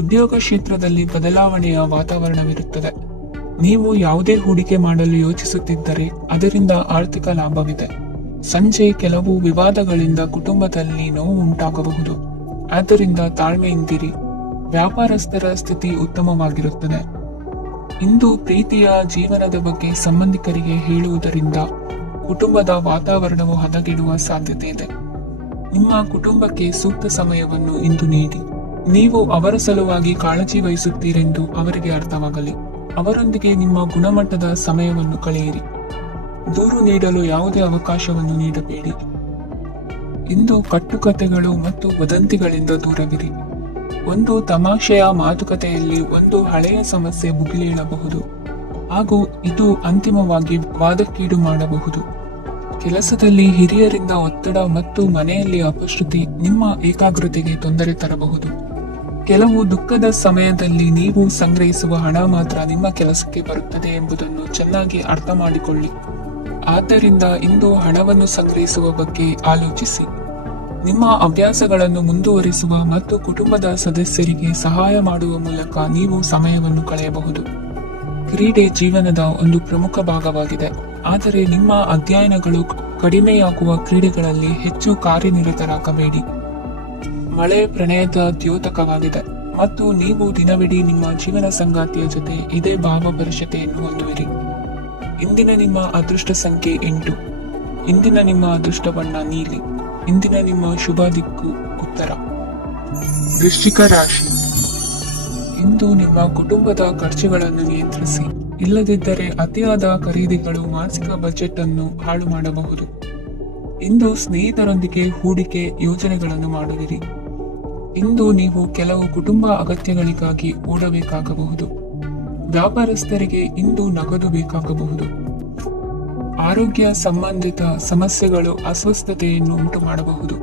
ಉದ್ಯೋಗ ಕ್ಷೇತ್ರದಲ್ಲಿ ಬದಲಾವಣೆಯ ವಾತಾವರಣವಿರುತ್ತದೆ. ನೀವು ಯಾವುದೇ ಹೂಡಿಕೆ ಮಾಡಲು ಯೋಚಿಸುತ್ತಿದ್ದರೆ ಅದರಿಂದ ಆರ್ಥಿಕ ಲಾಭವಿದೆ. ಸಂಜೆ ಕೆಲವು ವಿವಾದಗಳಿಂದ ಕುಟುಂಬದಲ್ಲಿ ನೋವು ಉಂಟಾಗಬಹುದು, ಆದ್ದರಿಂದ ತಾಳ್ಮೆಯಿಂದಿರಿ. ವ್ಯಾಪಾರಸ್ಥರ ಸ್ಥಿತಿ ಉತ್ತಮವಾಗಿರುತ್ತದೆ. ಇಂದು ಪ್ರೀತಿಯ ಜೀವನದ ಬಗ್ಗೆ ಸಂಬಂಧಿಕರಿಗೆ ಹೇಳುವುದರಿಂದ ಕುಟುಂಬದ ವಾತಾವರಣವು ಹದಗೆಡುವ ಸಾಧ್ಯತೆ ಇದೆ. ನಿಮ್ಮ ಕುಟುಂಬಕ್ಕೆ ಸೂಕ್ತ ಸಮಯವನ್ನು ಇಂದು ನೀಡಿ. ನೀವು ಅವರ ಸಲುವಾಗಿ ಕಾಳಜಿ ವಹಿಸುತ್ತೀರೆಂದು ಅವರಿಗೆ ಅರ್ಥವಾಗಲಿ. ಅವರೊಂದಿಗೆ ನಿಮ್ಮ ಗುಣಮಟ್ಟದ ಸಮಯವನ್ನು ಕಳೆಯಿರಿ. ದೂರು ನೀಡಲು ಯಾವುದೇ ಅವಕಾಶವನ್ನು ನೀಡಬೇಡಿ. ಇಂದು ಕಟ್ಟುಕತೆಗಳು ಮತ್ತು ವದಂತಿಗಳಿಂದ ದೂರವಿರಿ. ಒಂದು ತಮಾಷೆಯ ಮಾತುಕತೆಯಲ್ಲಿ ಒಂದು ಹಳೆಯ ಸಮಸ್ಯೆ ಭುಗಿಲೇಳಬಹುದು ಹಾಗೂ ಇದು ಅಂತಿಮವಾಗಿ ವಾದಕ್ಕೀಡು ಮಾಡಬಹುದು. ಕೆಲಸದಲ್ಲಿ ಹಿರಿಯರಿಂದ ಒತ್ತಡ ಮತ್ತು ಮನೆಯಲ್ಲಿ ಅಪಶ್ರುತಿ ನಿಮ್ಮ ಏಕಾಗ್ರತೆಗೆ ತೊಂದರೆ ತರಬಹುದು. ಕೆಲವು ದುಃಖದ ಸಮಯದಲ್ಲಿ ನೀವು ಸಂಗ್ರಹಿಸುವ ಹಣ ಮಾತ್ರ ನಿಮ್ಮ ಕೆಲಸಕ್ಕೆ ಬರುತ್ತದೆ ಎಂಬುದನ್ನು ಚೆನ್ನಾಗಿ ಅರ್ಥ ಮಾಡಿಕೊಳ್ಳಿ. ಆದ್ದರಿಂದ ಇಂದು ಹಣವನ್ನು ಸಂಗ್ರಹಿಸುವ ಬಗ್ಗೆ ಆಲೋಚಿಸಿ. ನಿಮ್ಮ ಅಭ್ಯಾಸಗಳನ್ನು ಮುಂದುವರಿಸುವ ಮತ್ತು ಕುಟುಂಬದ ಸದಸ್ಯರಿಗೆ ಸಹಾಯ ಮಾಡುವ ಮೂಲಕ ನೀವು ಸಮಯವನ್ನು ಕಳೆಯಬಹುದು. ಕ್ರೀಡೆ ಜೀವನದ ಒಂದು ಪ್ರಮುಖ ಭಾಗವಾಗಿದೆ, ಆದರೆ ನಿಮ್ಮ ಅಧ್ಯಯನಗಳು ಕಡಿಮೆಯಾಗುವ ಕ್ರೀಡೆಗಳಲ್ಲಿ ಹೆಚ್ಚು ಕಾರ್ಯನಿರತರಾಗಬೇಡಿ. ಮಳೆ ಪ್ರಣಯದ ದ್ಯೋತಕವಾಗಿದೆ ಮತ್ತು ನೀವು ದಿನವಿಡೀ ನಿಮ್ಮ ಜೀವನ ಸಂಗಾತಿಯ ಜೊತೆ ಇದೇ ಭಾವಪರಿಷತೆಯನ್ನು ಹೊಂದುವಿರಿ. ಇಂದಿನ ನಿಮ್ಮ ಅದೃಷ್ಟ ಸಂಖ್ಯೆ 8. ಇಂದಿನ ನಿಮ್ಮ ಅದೃಷ್ಟ ಬಣ್ಣ ನೀಲಿ. ಇಂದಿನ ನಿಮ್ಮ ಶುಭ ದಿಕ್ಕು ಉತ್ತರ. ವೃಶ್ಚಿಕ ರಾಶಿ. ಇಂದು ನಿಮ್ಮ ಕುಟುಂಬದ ಖರ್ಚುಗಳನ್ನು ನಿಯಂತ್ರಿಸಿ. ಇಲ್ಲದಿದ್ದರೆ ಅತಿಯಾದ ಖರೀದಿಗಳು ಮಾಸಿಕ ಬಜೆಟ್ ಅನ್ನು ಹಾಳು ಮಾಡಬಹುದು. ಇಂದು ಸ್ನೇಹಿತರೊಂದಿಗೆ ಹೂಡಿಕೆ ಯೋಜನೆಗಳನ್ನು ಮಾಡುವಿರಿ. ಇಂದು ನೀವು ಕೆಲವು ಕುಟುಂಬ ಅಗತ್ಯಗಳಿಗಾಗಿ ಓಡಬೇಕಾಗಬಹುದು. ವ್ಯಾಪಾರಸ್ಥರಿಗೆ ಇಂದು ನಗದು ಬೇಕಾಗಬಹುದು. ಆರೋಗ್ಯ ಸಂಬಂಧಿತ ಸಮಸ್ಯೆಗಳು ಅಸ್ವಸ್ಥತೆಯನ್ನು ಉಂಟು ಮಾಡಬಹುದು.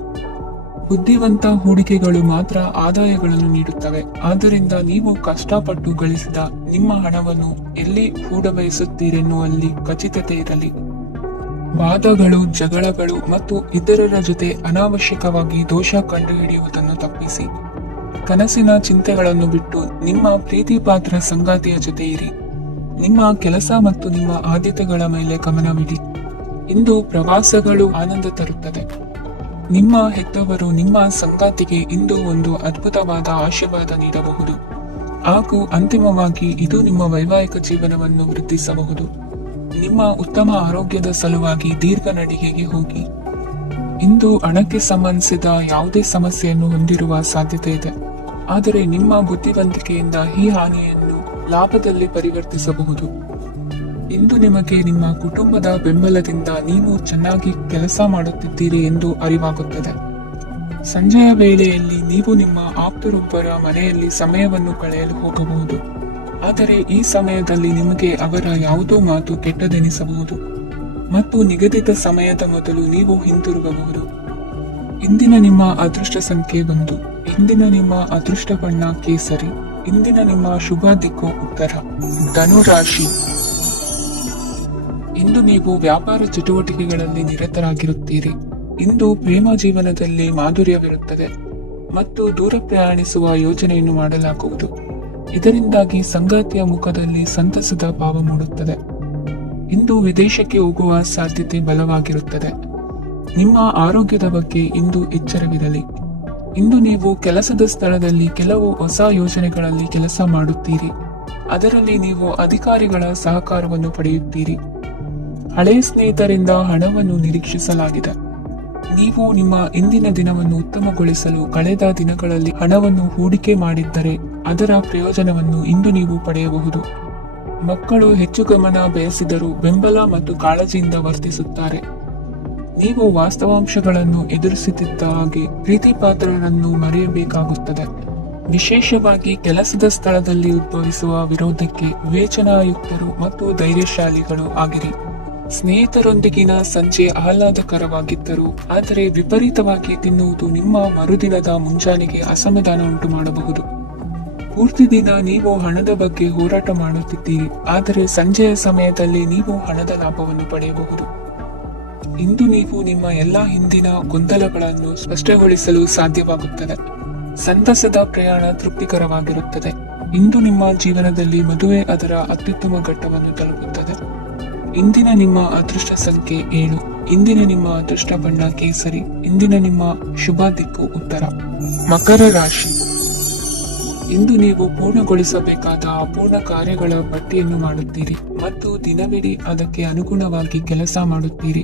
ಬುದ್ಧಿವಂತ ಹೂಡಿಕೆಗಳು ಮಾತ್ರ ಆದಾಯಗಳನ್ನು ನೀಡುತ್ತವೆ. ಆದ್ದರಿಂದ ನೀವು ಕಷ್ಟಪಟ್ಟು ಗಳಿಸಿದ ನಿಮ್ಮ ಹಣವನ್ನು ಎಲ್ಲಿ ಹೂಡಬಯಸುತ್ತೀರೆನ್ನುವಲ್ಲಿ ಖಚಿತತೆ ಇರಲಿ. ವಾದಗಳು, ಜಗಳಗಳು ಮತ್ತು ಇತರರ ಜೊತೆ ಅನಾವಶ್ಯಕವಾಗಿ ದೋಷ ಕಂಡುಹಿಡಿಯುವುದನ್ನು ತಪ್ಪಿಸಿ. ಕನಸಿನ ಚಿಂತೆಗಳನ್ನು ಬಿಟ್ಟು ನಿಮ್ಮ ಪ್ರೀತಿ ಪಾತ್ರ ಸಂಗಾತಿಯ ಜೊತೆ ಇರಿ. ನಿಮ್ಮ ಕೆಲಸ ಮತ್ತು ನಿಮ್ಮ ಆದ್ಯತೆಗಳ ಮೇಲೆ ಗಮನವಿಡಿ. ಇಂದು ಪ್ರವಾಸಗಳು ಆನಂದ ತರುತ್ತದೆ. ನಿಮ್ಮ ಹೆತ್ತವರು ನಿಮ್ಮ ಸಂಗಾತಿಗೆ ಇಂದು ಒಂದು ಅದ್ಭುತವಾದ ಆಶೀರ್ವಾದ ನೀಡಬಹುದು ಹಾಗೂ ಅಂತಿಮವಾಗಿ ಇದು ನಿಮ್ಮ ವೈವಾಹಿಕ ಜೀವನವನ್ನು ವೃದ್ಧಿಸಬಹುದು. ನಿಮ್ಮ ಉತ್ತಮ ಆರೋಗ್ಯದ ಸಲುವಾಗಿ ದೀರ್ಘ ನಡಿಗೆಗೆ ಹೋಗಿ. ಇಂದು ಹಣಕ್ಕೆ ಸಂಬಂಧಿಸಿದ ಯಾವುದೇ ಸಮಸ್ಯೆಯನ್ನು ಹೊಂದಿರುವ ಸಾಧ್ಯತೆ ಇದೆ. ಆದರೆ ನಿಮ್ಮ ಬುದ್ಧಿವಂತಿಕೆಯಿಂದ ಈ ಹಾನಿಯನ್ನು ಲಾಭದಲ್ಲಿ ಪರಿವರ್ತಿಸಬಹುದು. ಇಂದು ನಿಮಗೆ ನಿಮ್ಮ ಕುಟುಂಬದ ಬೆಂಬಲದಿಂದ ನೀವು ಚೆನ್ನಾಗಿ ಕೆಲಸ ಮಾಡುತ್ತಿದ್ದೀರಿ ಎಂದು ಅರಿವಾಗುತ್ತದೆ. ಸಂಜೆಯ ವೇಳೆಯಲ್ಲಿ ನೀವು ನಿಮ್ಮ ಆಪ್ತರೊಬ್ಬರ ಮನೆಯಲ್ಲಿ ಸಮಯವನ್ನು ಕಳೆಯಲು ಹೋಗಬಹುದು. ಆದರೆ ಈ ಸಮಯದಲ್ಲಿ ನಿಮಗೆ ಅವರ ಯಾವುದೋ ಮಾತು ಕೆಟ್ಟದೆನಿಸಬಹುದು ಮತ್ತು ನಿಗದಿತ ಸಮಯದ ಮೊದಲು ನೀವು ಹಿಂತಿರುಗಬಹುದು. ಇಂದಿನ ನಿಮ್ಮ ಅದೃಷ್ಟ ಸಂಖ್ಯೆ 1. ಇಂದಿನ ನಿಮ್ಮ ಅದೃಷ್ಟ ಬಣ್ಣ ಕೇಸರಿ. ಇಂದಿನ ನಿಮ್ಮ ಶುಭ ದಿಕ್ಕು ಉತ್ತರ. ಧನು ರಾಶಿ. ಇಂದು ನೀವು ವ್ಯಾಪಾರ ಚಟುವಟಿಕೆಗಳಲ್ಲಿ ನಿರತರಾಗಿರುತ್ತೀರಿ. ಇಂದು ಪ್ರೇಮ ಜೀವನದಲ್ಲಿ ಮಾಧುರ್ಯವಿರುತ್ತದೆ ಮತ್ತು ದೂರ ಪ್ರಯಾಣಿಸುವ ಯೋಜನೆಯನ್ನು ಮಾಡಲಾಗುವುದು. ಇದರಿಂದಾಗಿ ಸಂಗಾತಿಯ ಮುಖದಲ್ಲಿ ಸಂತಸದ ಭಾವ ಮೂಡುತ್ತದೆ. ಇಂದು ವಿದೇಶಕ್ಕೆ ಹೋಗುವ ಸಾಧ್ಯತೆ ಬಲವಾಗಿರುತ್ತದೆ. ನಿಮ್ಮ ಆರೋಗ್ಯದ ಬಗ್ಗೆ ಇಂದು ಎಚ್ಚರವಿರಲಿ. ಇಂದು ನೀವು ಕೆಲಸದ ಸ್ಥಳದಲ್ಲಿ ಕೆಲವು ಹೊಸ ಯೋಜನೆಗಳಲ್ಲಿ ಕೆಲಸ ಮಾಡುತ್ತೀರಿ. ಅದರಲ್ಲಿ ನೀವು ಅಧಿಕಾರಿಗಳ ಸಹಕಾರವನ್ನು ಪಡೆಯುತ್ತೀರಿ. ಹಳೆಯ ಸ್ನೇಹಿತರಿಂದ ಹಣವನ್ನು ನಿರೀಕ್ಷಿಸಲಾಗಿದೆ. ನೀವು ನಿಮ್ಮ ಇಂದಿನ ದಿನವನ್ನು ಉತ್ತಮಗೊಳಿಸಲು ಕಳೆದ ದಿನಗಳಲ್ಲಿ ಹಣವನ್ನು ಹೂಡಿಕೆ ಮಾಡಿದ್ದರೆ ಅದರ ಪ್ರಯೋಜನವನ್ನು ಇಂದು ನೀವು ಪಡೆಯಬಹುದು. ಮಕ್ಕಳು ಹೆಚ್ಚು ಗಮನ ಬಯಸಿದರೂ ಬೆಂಬಲ ಮತ್ತು ಕಾಳಜಿಯಿಂದ ವರ್ತಿಸುತ್ತಾರೆ. ನೀವು ವಾಸ್ತವಾಂಶಗಳನ್ನು ಎದುರಿಸುತ್ತಿದ್ದ ಹಾಗೆ ಪ್ರೀತಿ ಪಾತ್ರರನ್ನು ಮರೆಯಬೇಕಾಗುತ್ತದೆ. ವಿಶೇಷವಾಗಿ ಕೆಲಸದ ಸ್ಥಳದಲ್ಲಿ ಉದ್ಭವಿಸುವ ವಿರೋಧಕ್ಕೆ ವಿವೇಚನಾಯುಕ್ತರು ಮತ್ತು ಧೈರ್ಯಶಾಲಿಗಳು ಆಗಿರಿ. ಸ್ನೇಹಿತರೊಂದಿಗಿನ ಸಂಜೆ ಆಹ್ಲಾದಕರವಾಗಿದ್ದರೂ ಆದರೆ ವಿಪರೀತವಾಗಿ ತಿನ್ನುವುದು ನಿಮ್ಮ ಮರುದಿನದ ಮುಂಜಾನೆಗೆ ಅಸಮಾಧಾನ ಉಂಟು ಮಾಡಬಹುದು. ಪೂರ್ತಿ ದಿನ ನೀವು ಹಣದ ಬಗ್ಗೆ ಹೋರಾಟ ಮಾಡುತ್ತಿದ್ದೀರಿ, ಆದರೆ ಸಂಜೆಯ ಸಮಯದಲ್ಲಿ ನೀವು ಹಣದ ಲಾಭವನ್ನು ಪಡೆಯಬಹುದು. ಇಂದು ನೀವು ನಿಮ್ಮ ಎಲ್ಲಾ ಹಿಂದಿನ ಗೊಂದಲಗಳನ್ನು ಸ್ಪಷ್ಟಗೊಳಿಸಲು ಸಾಧ್ಯವಾಗುತ್ತದೆ. ಸಂತಸದ ಪ್ರಯಾಣ ತೃಪ್ತಿಕರವಾಗಿರುತ್ತದೆ. ಇಂದು ನಿಮ್ಮ ಜೀವನದಲ್ಲಿ ಮದುವೆ ಅದರ ಅತ್ಯುತ್ತಮ ಘಟ್ಟವನ್ನು ತಲುಪುತ್ತದೆ. ಇಂದಿನ ನಿಮ್ಮ ಅದೃಷ್ಟ ಸಂಖ್ಯೆ 7. ಇಂದಿನ ನಿಮ್ಮ ಅದೃಷ್ಟ ಬಣ್ಣ ಕೇಸರಿ. ಇಂದಿನ ನಿಮ್ಮ ಶುಭ ದಿಕ್ಕು ಉತ್ತರ. ಮಕರ ರಾಶಿ. ಇಂದು ನೀವು ಪೂರ್ಣಗೊಳಿಸಬೇಕಾದ ಅಪೂರ್ಣ ಕಾರ್ಯಗಳ ಪಟ್ಟಿಯನ್ನು ಮಾಡುತ್ತೀರಿ ಮತ್ತು ದಿನವಿಡೀ ಅದಕ್ಕೆ ಅನುಗುಣವಾಗಿ ಕೆಲಸ ಮಾಡುತ್ತೀರಿ.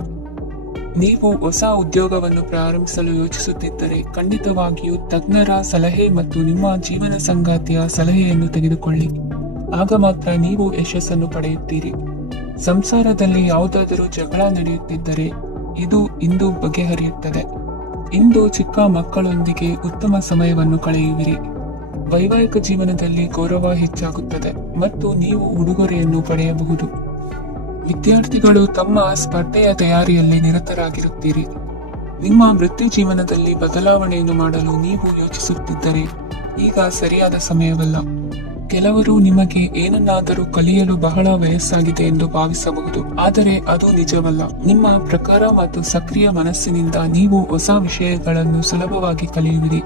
ನೀವು ಹೊಸ ಉದ್ಯೋಗವನ್ನು ಪ್ರಾರಂಭಿಸಲು ಯೋಚಿಸುತ್ತಿದ್ದರೆ ಖಂಡಿತವಾಗಿಯೂ ತಜ್ಞರ ಸಲಹೆ ಮತ್ತು ನಿಮ್ಮ ಜೀವನ ಸಂಗಾತಿಯ ಸಲಹೆಯನ್ನು ತೆಗೆದುಕೊಳ್ಳಿ. ಆಗ ಮಾತ್ರ ನೀವು ಯಶಸ್ಸನ್ನು ಪಡೆಯುತ್ತೀರಿ. ಸಂಸಾರದಲ್ಲಿ ಯಾವುದಾದರೂ ಜಗಳ ನಡೆಯುತ್ತಿದ್ದರೆ ಇದು ಇಂದು ಬಗೆಹರಿಯುತ್ತದೆ. ಇಂದು ಚಿಕ್ಕ ಮಕ್ಕಳೊಂದಿಗೆ ಉತ್ತಮ ಸಮಯವನ್ನು ಕಳೆಯುವಿರಿ. ವೈವಾಹಿಕ ಜೀವನದಲ್ಲಿ ಗೌರವ ಹೆಚ್ಚಾಗುತ್ತದೆ ಮತ್ತು ನೀವು ಉಡುಗೊರೆಯನ್ನು ಪಡೆಯಬಹುದು. ವಿದ್ಯಾರ್ಥಿಗಳು ತಮ್ಮ ಸ್ಪರ್ಧೆಯ ತಯಾರಿಯಲ್ಲಿ ನಿರತರಾಗಿರುತ್ತೀರಿ. ನಿಮ್ಮ ವೃತ್ತಿ ಜೀವನದಲ್ಲಿ ಬದಲಾವಣೆಯನ್ನು ಮಾಡಲು ನೀವು ಯೋಚಿಸುತ್ತಿದ್ದರೆ ಈಗ ಸರಿಯಾದ ಸಮಯವಲ್ಲ. ಕೆಲವರು ನಿಮಗೆ ಏನನ್ನಾದರೂ ಕಲಿಯಲು ಬಹಳ ವಯಸ್ಸಾಗಿದೆ ಎಂದು ಭಾವಿಸಬಹುದು, ಆದರೆ ಅದು ನಿಜವಲ್ಲ. ನಿಮ್ಮ ಪ್ರಖರ ಮತ್ತು ಸಕ್ರಿಯ ಮನಸ್ಸಿನಿಂದ ನೀವು ಹೊಸ ವಿಷಯಗಳನ್ನು ಸುಲಭವಾಗಿ ಕಲಿಯುವಿರಿ.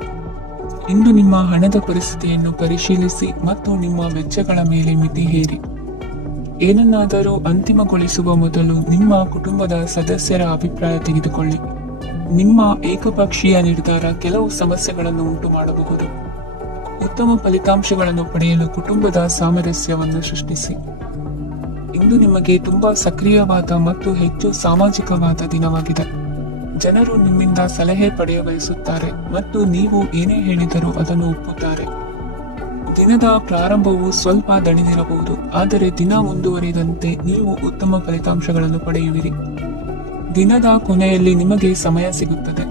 ಇಂದು ನಿಮ್ಮ ಹಣದ ಪರಿಸ್ಥಿತಿಯನ್ನು ಪರಿಶೀಲಿಸಿ ಮತ್ತು ನಿಮ್ಮ ವೆಚ್ಚಗಳ ಮೇಲೆ ಮಿತಿ ಹೇರಿ. ಏನನ್ನಾದರೂ ಅಂತಿಮಗೊಳಿಸುವ ಮೊದಲು ನಿಮ್ಮ ಕುಟುಂಬದ ಸದಸ್ಯರ ಅಭಿಪ್ರಾಯ ತೆಗೆದುಕೊಳ್ಳಿ. ನಿಮ್ಮ ಏಕಪಕ್ಷೀಯ ನಿರ್ಧಾರ ಕೆಲವು ಸಮಸ್ಯೆಗಳನ್ನು ಉಂಟು ಮಾಡಬಹುದು. ಉತ್ತಮ ಫಲಿತಾಂಶಗಳನ್ನು ಪಡೆಯಲು ಕುಟುಂಬದ ಸಾಮರಸ್ಯವನ್ನು ಸೃಷ್ಟಿಸಿ. ಇಂದು ನಿಮಗೆ ತುಂಬಾ ಸಕ್ರಿಯವಾದ ಮತ್ತು ಹೆಚ್ಚು ಸಾಮಾಜಿಕವಾದ ದಿನವಾಗಿದೆ. ಜನರು ನಿಮ್ಮಿಂದ ಸಲಹೆ ಪಡೆಯ ಬಯಸುತ್ತಾರೆ ಮತ್ತು ನೀವು ಏನೇ ಹೇಳಿದರೂ ಅದನ್ನು ಒಪ್ಪುತ್ತಾರೆ. ದಿನದ ಪ್ರಾರಂಭವು ಸ್ವಲ್ಪ ದಣಿದಿರಬಹುದು, ಆದರೆ ದಿನ ಮುಂದುವರಿದಂತೆ ನೀವು ಉತ್ತಮ ಫಲಿತಾಂಶಗಳನ್ನು ಪಡೆಯುವಿರಿ. ದಿನದ ಕೊನೆಯಲ್ಲಿ ನಿಮಗೆ ಸಮಯ ಸಿಗುತ್ತದೆ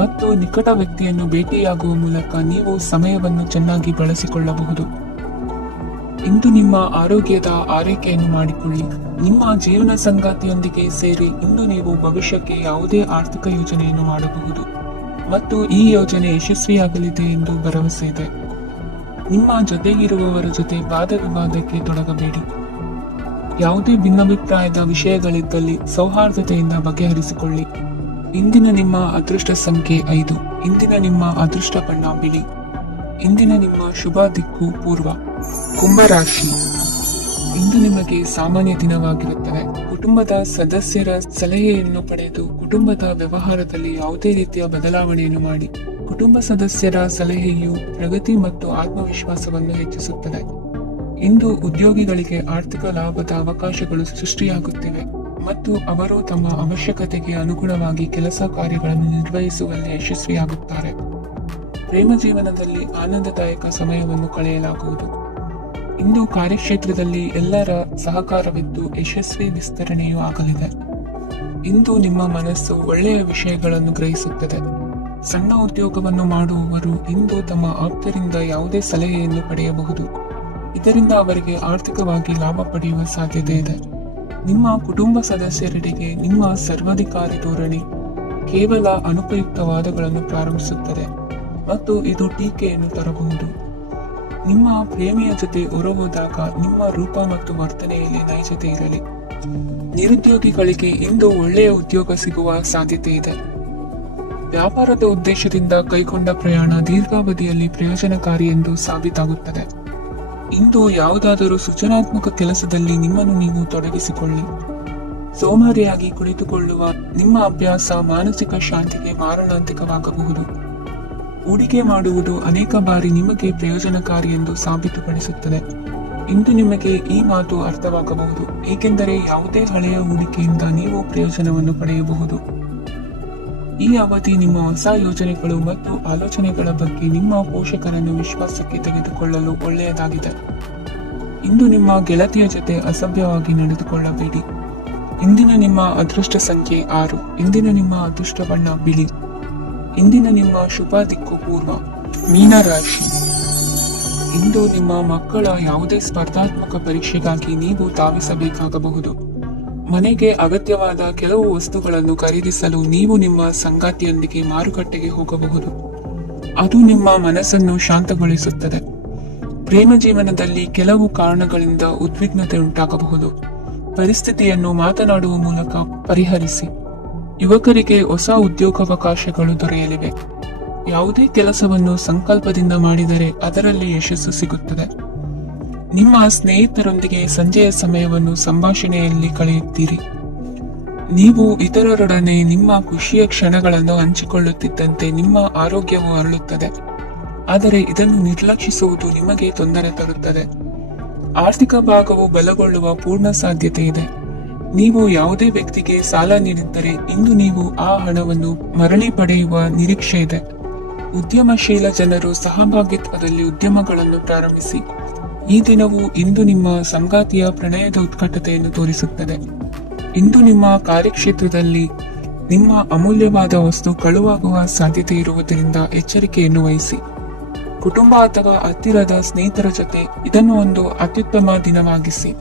ಮತ್ತು ನಿಕಟ ವ್ಯಕ್ತಿಯನ್ನು ಭೇಟಿಯಾಗುವ ಮೂಲಕ ನೀವು ಸಮಯವನ್ನು ಚೆನ್ನಾಗಿ ಬಳಸಿಕೊಳ್ಳಬಹುದು. ಇಂದು ನಿಮ್ಮ ಆರೋಗ್ಯದ ಆರೈಕೆಯನ್ನು ಮಾಡಿಕೊಳ್ಳಿ. ನಿಮ್ಮ ಜೀವನ ಸಂಗಾತಿಯೊಂದಿಗೆ ಸೇರಿ ಇಂದು ನೀವು ಭವಿಷ್ಯಕ್ಕೆ ಯಾವುದೇ ಆರ್ಥಿಕ ಯೋಜನೆಯನ್ನು ಮಾಡಬಹುದು ಮತ್ತು ಈ ಯೋಜನೆ ಯಶಸ್ವಿಯಾಗಲಿದೆ ಎಂದು ಭರವಸೆ ಇದೆ. ನಿಮ್ಮ ಜೊತೆಗಿರುವವರ ಜೊತೆ ವಾದ ವಿವಾದಕ್ಕೆ ತೊಡಗಬೇಡಿ. ಯಾವುದೇ ಭಿನ್ನಾಭಿಪ್ರಾಯದ ವಿಷಯಗಳಿದ್ದಲ್ಲಿ ಸೌಹಾರ್ದತೆಯಿಂದ ಬಗೆಹರಿಸಿಕೊಳ್ಳಿ. ಇಂದಿನ ನಿಮ್ಮ ಅದೃಷ್ಟ ಸಂಖ್ಯೆ 5. ಇಂದಿನ ನಿಮ್ಮ ಅದೃಷ್ಟ ಬಣ್ಣ ಬಿಳಿ. ಇಂದಿನ ನಿಮ್ಮ ಶುಭ ದಿಕ್ಕು ಪೂರ್ವ. ಕುಂಭರಾಶಿ. ಇಂದು ನಿಮಗೆ ಸಾಮಾನ್ಯ ದಿನವಾಗಿರುತ್ತದೆ. ಕುಟುಂಬದ ಸದಸ್ಯರ ಸಲಹೆಯನ್ನು ಪಡೆದು ಕುಟುಂಬದ ವ್ಯವಹಾರದಲ್ಲಿ ಯಾವುದೇ ರೀತಿಯ ಬದಲಾವಣೆಯನ್ನು ಮಾಡಿ. ಕುಟುಂಬ ಸದಸ್ಯರ ಸಲಹೆಯು ಪ್ರಗತಿ ಮತ್ತು ಆತ್ಮವಿಶ್ವಾಸವನ್ನು ಹೆಚ್ಚಿಸುತ್ತದೆ. ಇಂದು ಉದ್ಯೋಗಿಗಳಿಗೆ ಆರ್ಥಿಕ ಲಾಭದ ಅವಕಾಶಗಳು ಸೃಷ್ಟಿಯಾಗುತ್ತಿವೆ ಮತ್ತು ಅವರು ತಮ್ಮ ಅವಶ್ಯಕತೆಗೆ ಅನುಗುಣವಾಗಿ ಕೆಲಸ ಕಾರ್ಯಗಳನ್ನು ನಿರ್ವಹಿಸುವಲ್ಲಿ ಯಶಸ್ವಿಯಾಗುತ್ತಾರೆ. ಪ್ರೇಮ ಜೀವನದಲ್ಲಿ ಆನಂದದಾಯಕ ಸಮಯವನ್ನು ಕಳೆಯಲಾಗುವುದು. ಇಂದು ಕಾರ್ಯಕ್ಷೇತ್ರದಲ್ಲಿ ಎಲ್ಲರ ಸಹಕಾರವಿದ್ದು ಯಶಸ್ವಿ ವಿಸ್ತರಣೆಯೂ ಆಗಲಿದೆ. ಇಂದು ನಿಮ್ಮ ಮನಸ್ಸು ಒಳ್ಳೆಯ ವಿಷಯಗಳನ್ನು ಗ್ರಹಿಸುತ್ತದೆ. ಸಣ್ಣ ಉದ್ಯೋಗವನ್ನು ಮಾಡುವವರು ಇಂದು ತಮ್ಮ ಆಪ್ತರಿಂದ ಯಾವುದೇ ಸಲಹೆಯನ್ನು ಪಡೆಯಬಹುದು. ಇದರಿಂದ ಅವರಿಗೆ ಆರ್ಥಿಕವಾಗಿ ಲಾಭ ಪಡೆಯುವ ಸಾಧ್ಯತೆ ಇದೆ. ನಿಮ್ಮ ಕುಟುಂಬ ಸದಸ್ಯರೆಡೆಗೆ ನಿಮ್ಮ ಸರ್ವಾಧಿಕಾರಿ ಧೋರಣೆ ಕೇವಲ ಅನುಪಯುಕ್ತ ವಾದಗಳನ್ನು ಪ್ರಾರಂಭಿಸುತ್ತದೆ ಮತ್ತು ಇದು ಟೀಕೆಯನ್ನು ತರಬಹುದು. ನಿಮ್ಮ ಪ್ರೇಮಿಯ ಜೊತೆ ಹೊರಹೋದಾಗ ನಿಮ್ಮ ರೂಪ ಮತ್ತು ವರ್ತನೆಯಲ್ಲಿ ನೈಜತೆ ಇರಲಿ. ನಿರುದ್ಯೋಗಿಗಳಿಗೆ ಇಂದು ಒಳ್ಳೆಯ ಉದ್ಯೋಗ ಸಿಗುವ ಸಾಧ್ಯತೆ ಇದೆ. ವ್ಯಾಪಾರದ ಉದ್ದೇಶದಿಂದ ಕೈಗೊಂಡ ಪ್ರಯಾಣ ದೀರ್ಘಾವಧಿಯಲ್ಲಿ ಪ್ರಯೋಜನಕಾರಿ ಎಂದು ಸಾಬೀತಾಗುತ್ತದೆ. ಇಂದು ಯಾವುದಾದರೂ ಸೃಜನಾತ್ಮಕ ಕೆಲಸದಲ್ಲಿ ನಿಮ್ಮನ್ನು ನೀವು ತೊಡಗಿಸಿಕೊಳ್ಳಿ. ಸೋಮಾರಿಯಾಗಿ ಕುಳಿತುಕೊಳ್ಳುವ ನಿಮ್ಮ ಅಭ್ಯಾಸ ಮಾನಸಿಕ ಶಾಂತಿಗೆ ಮಾರಣಾಂತಿಕವಾಗಬಹುದು. ಹೂಡಿಕೆ ಮಾಡುವುದು ಅನೇಕ ಬಾರಿ ನಿಮಗೆ ಪ್ರಯೋಜನಕಾರಿ ಎಂದು ಸಾಬೀತುಪಡಿಸುತ್ತದೆ. ಇಂದು ನಿಮಗೆ ಈ ಮಾತು ಅರ್ಥವಾಗಬಹುದು, ಏಕೆಂದರೆ ಯಾವುದೇ ಹಳೆಯ ಹೂಡಿಕೆಯಿಂದ ನೀವು ಪ್ರಯೋಜನವನ್ನು ಪಡೆಯಬಹುದು. ಈ ಅವಧಿ ನಿಮ್ಮ ಹೊಸ ಯೋಜನೆಗಳು ಮತ್ತು ಆಲೋಚನೆಗಳ ಬಗ್ಗೆ ನಿಮ್ಮ ಪೋಷಕರನ್ನು ವಿಶ್ವಾಸಕ್ಕೆ ತೆಗೆದುಕೊಳ್ಳಲು ಒಳ್ಳೆಯದಾಗಿದೆ. ಇಂದು ನಿಮ್ಮ ಗೆಳತಿಯ ಜೊತೆ ಅಸಭ್ಯವಾಗಿ ನಡೆದುಕೊಳ್ಳಬೇಡಿ. ಇಂದಿನ ನಿಮ್ಮ ಅದೃಷ್ಟ ಸಂಖ್ಯೆ 6. ಇಂದಿನ ನಿಮ್ಮ ಅದೃಷ್ಟ ಬಣ್ಣ ಬಿಳಿ. ಇಂದಿನ ನಿಮ್ಮ ಶುಭ ದಿಕ್ಕು ಪೂರ್ವ. ಮೀನರಾಶಿ. ಇಂದು ನಿಮ್ಮ ಮಕ್ಕಳ ಯಾವುದೇ ಸ್ಪರ್ಧಾತ್ಮಕ ಪರೀಕ್ಷೆಗಾಗಿ ನೀವು ಧಾವಿಸಬೇಕಾಗಬಹುದು. ಮನೆಗೆ ಅಗತ್ಯವಾದ ಕೆಲವು ವಸ್ತುಗಳನ್ನು ಖರೀದಿಸಲು ನೀವು ನಿಮ್ಮ ಸಂಗಾತಿಯೊಂದಿಗೆ ಮಾರುಕಟ್ಟೆಗೆ ಹೋಗಬಹುದು. ಅದು ನಿಮ್ಮ ಮನಸ್ಸನ್ನು ಶಾಂತಗೊಳಿಸುತ್ತದೆ. ಪ್ರೇಮ ಜೀವನದಲ್ಲಿ ಕೆಲವು ಕಾರಣಗಳಿಂದ ಉದ್ವಿಗ್ನತೆ ಉಂಟಾಗಬಹುದು. ಪರಿಸ್ಥಿತಿಯನ್ನು ಮಾತನಾಡುವ ಮೂಲಕ ಪರಿಹರಿಸಿ. ಯುವಕರಿಗೆ ಹೊಸ ಉದ್ಯೋಗಾವಕಾಶಗಳು ದೊರೆಯಲಿವೆ. ಯಾವುದೇ ಕೆಲಸವನ್ನು ಸಂಕಲ್ಪದಿಂದ ಮಾಡಿದರೆ ಅದರಲ್ಲಿ ಯಶಸ್ಸು ಸಿಗುತ್ತದೆ. ನಿಮ್ಮ ಸ್ನೇಹಿತರೊಂದಿಗೆ ಸಂಜೆಯ ಸಮಯವನ್ನು ಸಂಭಾಷಣೆಯಲ್ಲಿ ಕಳೆಯುತ್ತೀರಿ. ನೀವು ಇತರರೊಡನೆ ನಿಮ್ಮ ಖುಷಿಯ ಕ್ಷಣಗಳನ್ನು ಹಂಚಿಕೊಳ್ಳುತ್ತಿದ್ದಂತೆ ನಿಮ್ಮ ಆರೋಗ್ಯವು ಅರಳುತ್ತದೆ. ಆದರೆ ಇದನ್ನು ನಿರ್ಲಕ್ಷಿಸುವುದು ನಿಮಗೆ ತೊಂದರೆ ತರುತ್ತದೆ. ಆರ್ಥಿಕ ಭಾಗವು ಬಲಗೊಳ್ಳುವ ಪೂರ್ಣ ಸಾಧ್ಯತೆ ಇದೆ. ನೀವು ಯಾವುದೇ ವ್ಯಕ್ತಿಗೆ ಸಾಲ ನೀಡಿದ್ದರೆ ಇಂದು ನೀವು ಆ ಹಣವನ್ನು ಮರಳಿ ಪಡೆಯುವ ನಿರೀಕ್ಷೆ ಇದೆ. ಉದ್ಯಮಶೀಲ ಜನರು ಸಹಭಾಗಿತ್ವದಲ್ಲಿ ಉದ್ಯಮಗಳನ್ನು ಪ್ರಾರಂಭಿಸಿ. ಈ ದಿನವು ಇಂದು ನಿಮ್ಮ ಸಂಗಾತಿಯ ಪ್ರಣಯದ ಉತ್ಕಟತೆಯನ್ನು ತೋರಿಸುತ್ತದೆ. ಇಂದು ನಿಮ್ಮ ಕಾರ್ಯಕ್ಷೇತ್ರದಲ್ಲಿ ನಿಮ್ಮ ಅಮೂಲ್ಯವಾದ ವಸ್ತು ಕಳುವಾಗುವ ಸಾಧ್ಯತೆ ಇರುವುದರಿಂದ ಎಚ್ಚರಿಕೆಯನ್ನು ವಹಿಸಿ. ಕುಟುಂಬ ಅಥವಾ ಹತ್ತಿರದ ಸ್ನೇಹಿತರ ಜೊತೆ ಇದನ್ನು ಒಂದು ಅತ್ಯುತ್ತಮ ದಿನವಾಗಿಸಿ.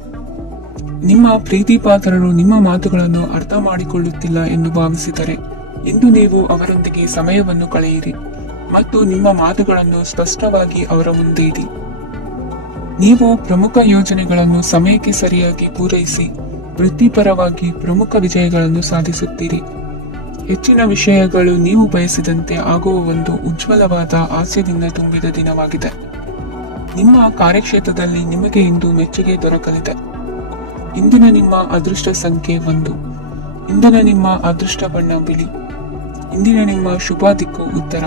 ನಿಮ್ಮ ಪ್ರೀತಿ ಪಾತ್ರರು ನಿಮ್ಮ ಮಾತುಗಳನ್ನು ಅರ್ಥ ಮಾಡಿಕೊಳ್ಳುತ್ತಿಲ್ಲ ಎಂದು ಭಾವಿಸಿದರೆ ಇಂದು ನೀವು ಅವರೊಂದಿಗೆ ಸಮಯವನ್ನು ಕಳೆಯಿರಿ ಮತ್ತು ನಿಮ್ಮ ಮಾತುಗಳನ್ನು ಸ್ಪಷ್ಟವಾಗಿ ಅವರ ಮುಂದೆ ಇಡಿ. ನೀವು ಪ್ರಮುಖ ಯೋಜನೆಗಳನ್ನು ಸಮಯಕ್ಕೆ ಸರಿಯಾಗಿ ಪೂರೈಸಿ ವೃತ್ತಿಪರವಾಗಿ ಪ್ರಮುಖ ವಿಜಯಗಳನ್ನು ಸಾಧಿಸುತ್ತೀರಿ. ಹೆಚ್ಚಿನ ವಿಷಯಗಳು ನೀವು ಬಯಸಿದಂತೆ ಆಗುವ ಒಂದು ಉಜ್ವಲವಾದ ಹಾಸ್ಯದಿಂದ ತುಂಬಿದ ದಿನವಾಗಿದೆ. ನಿಮ್ಮ ಕಾರ್ಯಕ್ಷೇತ್ರದಲ್ಲಿ ನಿಮಗೆ ಇಂದು ಮೆಚ್ಚುಗೆ ದೊರಕಲಿದೆ. ಇಂದಿನ ನಿಮ್ಮ ಅದೃಷ್ಟ ಸಂಖ್ಯೆ 1. ಇಂದಿನ ನಿಮ್ಮ ಅದೃಷ್ಟ ಬಣ್ಣ ಬಿಳಿ. ಇಂದಿನ ನಿಮ್ಮ ಶುಭ ದಿಕ್ಕು ಉತ್ತರ.